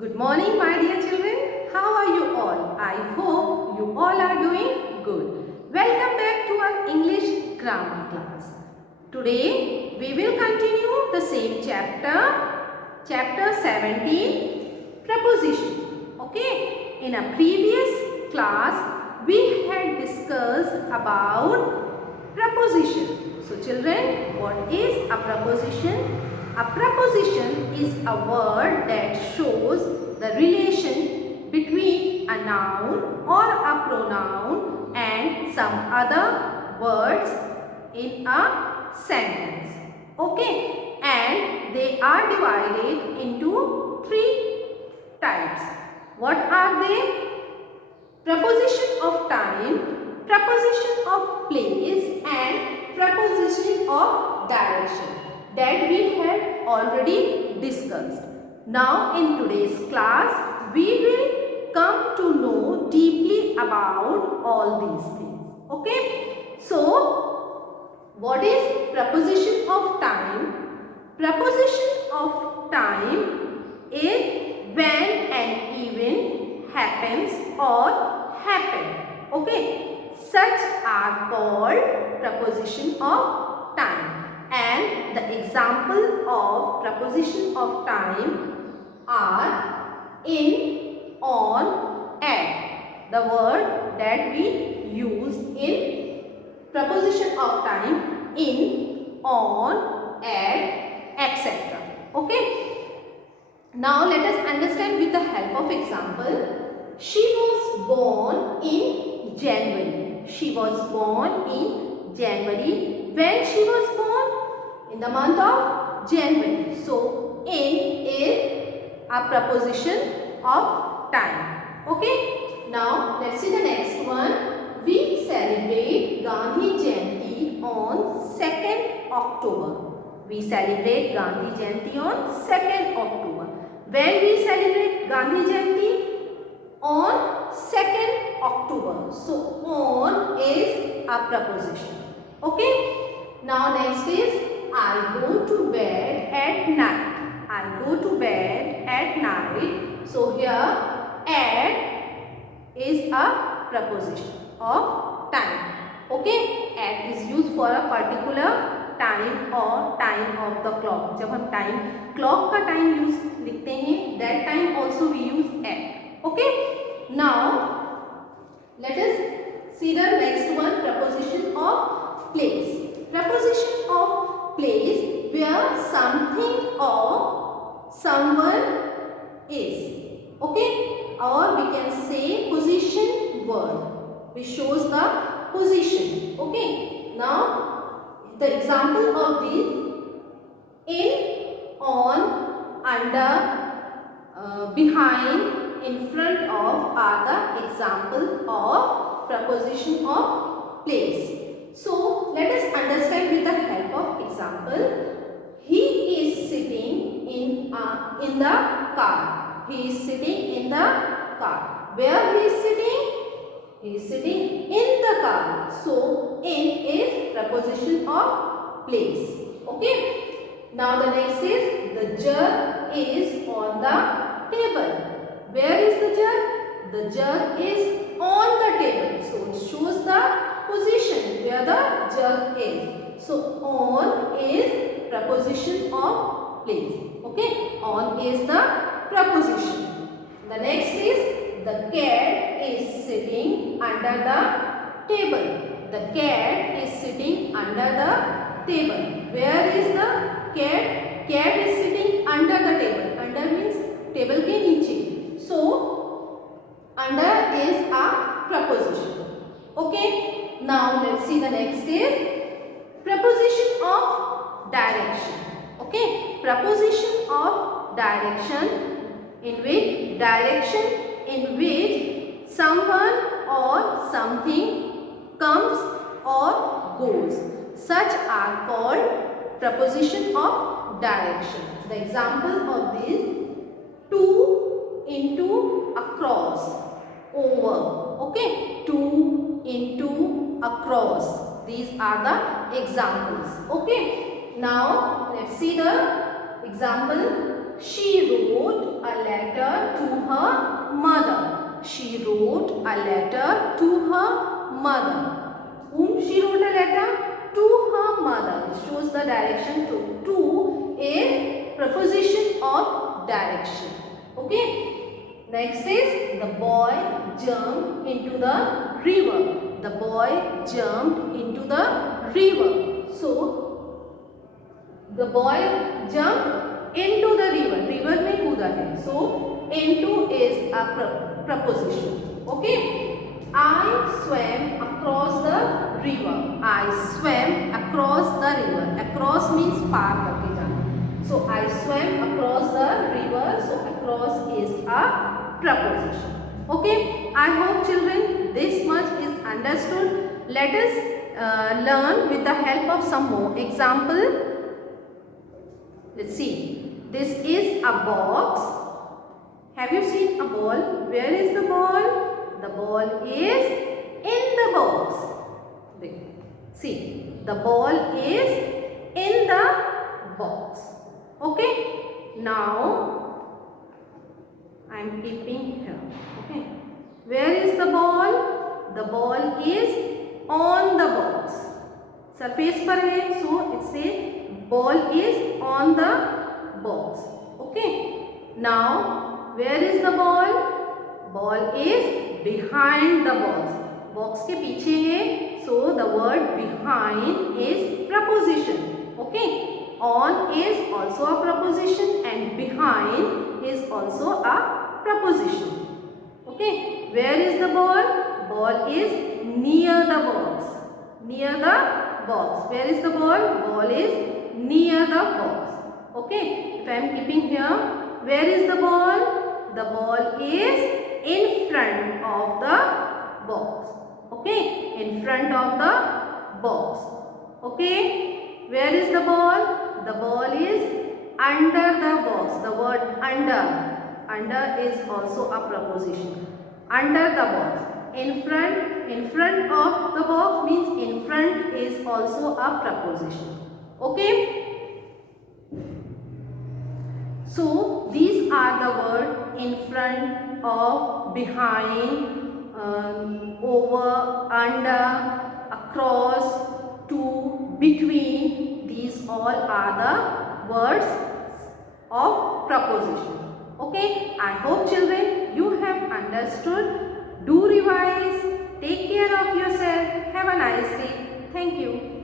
Good morning, my dear children. How are you all? I hope you all are doing good. Welcome back to our English grammar class. Today, we will continue the same chapter 17, preposition. Okay? In a previous class, we had discussed about preposition. So, children, what is a preposition? A preposition is a word that shows the relation between a noun or a pronoun and some other words in a sentence. Okay, and they are divided into three types. What are they? Preposition of time, preposition of place and preposition of direction that we had already discussed. Now in today's class, we will come to know deeply about all these things. Okay? So, what is preposition of time? Preposition of time is when an event happens or happened. Okay, such are called preposition of time. And the example of preposition of time are in, on, at. The word that we use in preposition of time in, on, at, etc. Okay. Now let us understand with the help of example. She was born in January. She was born in January. When she was born? In the month of January. So, in is a preposition of time. Okay. Now, let's see the next one. We celebrate Gandhi Jayanti on 2nd October. We celebrate Gandhi Jayanti on 2nd October. When we celebrate Gandhi Jayanti? On 2nd October. So, on is a preposition. Okay. Now, next is I go to bed at night. I go to bed at night. So, here at is a preposition of time. Okay. At is used for a particular time और time of the clock. जब हम time clock का time use लिखते हैं, that time also we use at. Okay. Now let us see the next one, preposition of place. Preposition of place where something or someone is. Okay. Or we can say position word which shows the position. Okay. Now the example of these in, on, under, behind, in front of are the example of preposition of place. So, let us understand with the help of example. He is sitting in the car. He is sitting in the car. Where he is sitting? He is sitting in the car. So, in is preposition of place. Okay. Now, the next is the jug is on the table. Where is the jug? The jug is on the table. So, it shows the position where the jug is. So, on is preposition of place. Okay. On is the preposition. The next is the cat is sitting under the table. The cat is sitting under the table. Where is the cat? Cat is sitting under the table. Under means table के नीचे. So, under is a preposition. Okay. Now, let's see the next is preposition of direction. Okay. Preposition of direction in which someone or something comes or goes. Such are called preposition of direction. The example of this: to, into, across, over. Okay, to, into, across. These are the examples. Okay. Now let's see the example. She wrote a letter to her mother. She wrote a letter to her mother. Whom she wrote a letter? To her mother. It shows the direction to. To is preposition of direction. Okay. Next is the boy jumped into the river. The boy jumped into the river. So the boy jumped into the river. River में कूदा है. So into is a preposition. Okay. I swam across the river. I swam across the river. Across means पार करके जाना. So I swam across the river. So across is a preposition. Okay. I hope children this much is understood. Let us learn with the help of some more example. Let's see. This is a box. Have you seen a ball? Where is the ball? The ball is in the box. See, the ball is in the box. Okay. Now I am keeping here. Okay. Where is the ball? The ball is on the box. Surface पर है, so it says ball is on the box. Okay. Now where is the ball? Ball is behind the box. Box के पीछे है, so the word behind is preposition. Okay. On is also a preposition and behind is also a preposition. Okay. Where is the ball? Ball is near the box. Near the box. Where is the ball? Ball is near the box. Okay. If I am keeping here, where is the ball? The ball is in front of the box. Okay. In front of the box. Okay. Where is the ball? The ball is under the box. The word under. Under is also a preposition. Under the box. In front of the box means in front is also a preposition. Okay. So these are the words in front of, behind, over, under, across, to, between. These all are the words of preposition. Okay. I hope children you have understood. Do revise. Take care of yourself. Have a nice day. Thank you.